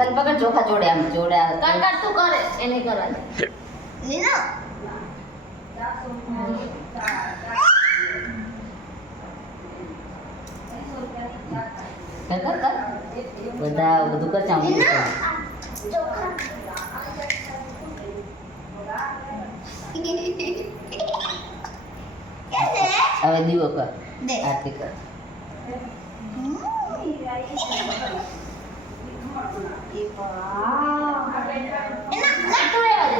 ખાલી પકડ ચોખા જોડે આમ જોડે કર તું કરે એને કરવાની નીના કર બધા બધું કર ચામ હવે દીવો કર દે આરતી કર તું રહેવા દે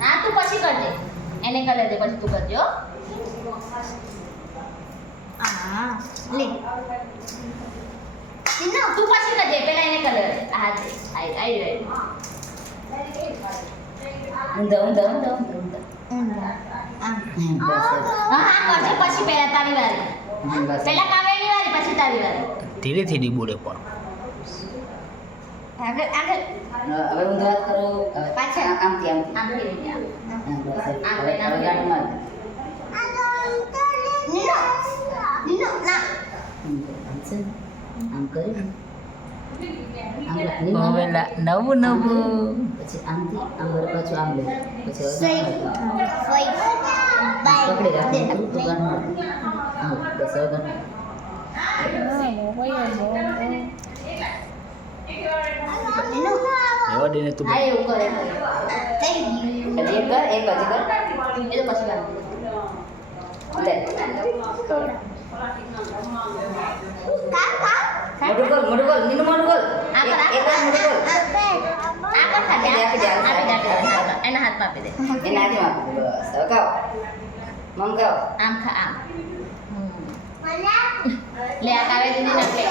હા તું પછી કરજે એને કરી લેજે પછી તું કરજો આ લે નીના તું પછી કરજે પેલા એને કરી લેજે હા દે આઈ રહી ઊંધા આ હા કરજે પછી પેલા તારી વારી પેલા કાવેરી વારી પછી તારી વારી ધીરે ધીરે બોલે પણ આગળ આગળ હવે ઊંધા હાથ કરો પાછળ. આમથી આમ ફેરી દે આમ. હવે ગાંઠ માર નીના નીના ના આમ કરી હવે નવું નવું પછી આમથી આમ વળી પાછું આમ લે પછી સઈ ફઈ બાય પકડી રાખે તું ગાંઠ માર હા બસ હવે ગાંઠ એવા દઈને તું હા એવું કરે થઈ ગયું હજી એક કર એક હજી કર એ તો પછી વાત લે મોટું કર નીનું મોટું કર આ કર, આ એક વાર મોટું કર આ કર ખાલી આપી દે, આપી દે, આપી દે એના હાથમાં આપી દે એને હાથમાં આપી દે. બસ હવે ખાઓ મમ ખાઓ આમ ખા આમ લે આ કાવેરી દીદી નાખ લે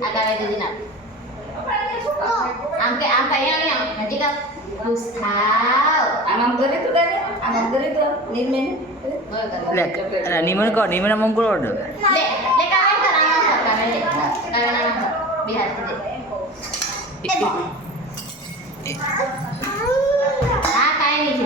આ કાવેરી દીદી નાખ આમ કઈ અહીંયા હજી કા ખુશ થાવ આમ કરી તું તારે આમ કરી તું નિર્મય લે નિમણ કહો નિમણ મમ કરો લે લે કાવેરી કર આમ કર કાવેરી કાવેરી નામ બે હાથ દે